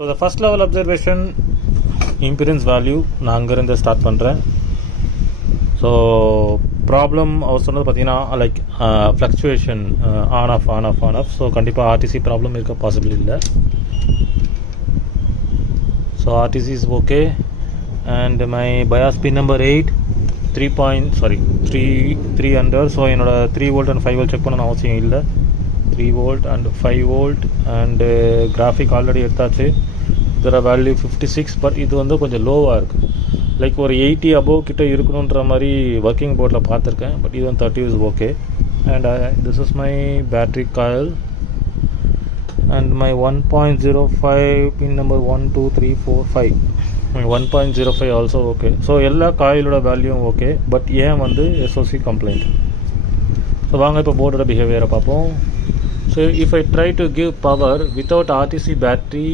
So the first level observation impedance value நான் அங்கேருந்து start பண்ணுறேன். ஸோ ப்ராப்ளம் அவர் சொன்னது பார்த்தீங்கன்னா like fluctuation on off. So கண்டிப்பாக ஆர்டிசி ப்ராப்ளம் இருக்க பாசிபிள் இல்லை. So RTC is okay. And my bias pin number 8 3 under. So என்னோட 3 volt and 5 volt செக் பண்ணணும் அவசியம் இல்லை. 3 volt and 5 volt and graphic already எடுத்தாச்சு. இதோட வேல்யூ 56, பட் இது வந்து கொஞ்சம் லோவாக இருக்குது. லைக் ஒரு 80 above கிட்ட இருக்கணுன்ற மாதிரி ஒர்க்கிங் போர்டில் பார்த்துருக்கேன். பட் இது வந்து 30 is okay. And this is my battery coil and my 1.05 pin number 1 2 3 4 5 1.05 also okay. So எல்லா காயிலோட வேல்யூவும் ஓகே. பட் ஏன் வந்து எஸ்ஓசி கம்ப்ளைண்ட். ஸோ வாங்க இப்போ போர்டோட பிஹேவியரை பார்ப்போம். So if I try to give power without RTC battery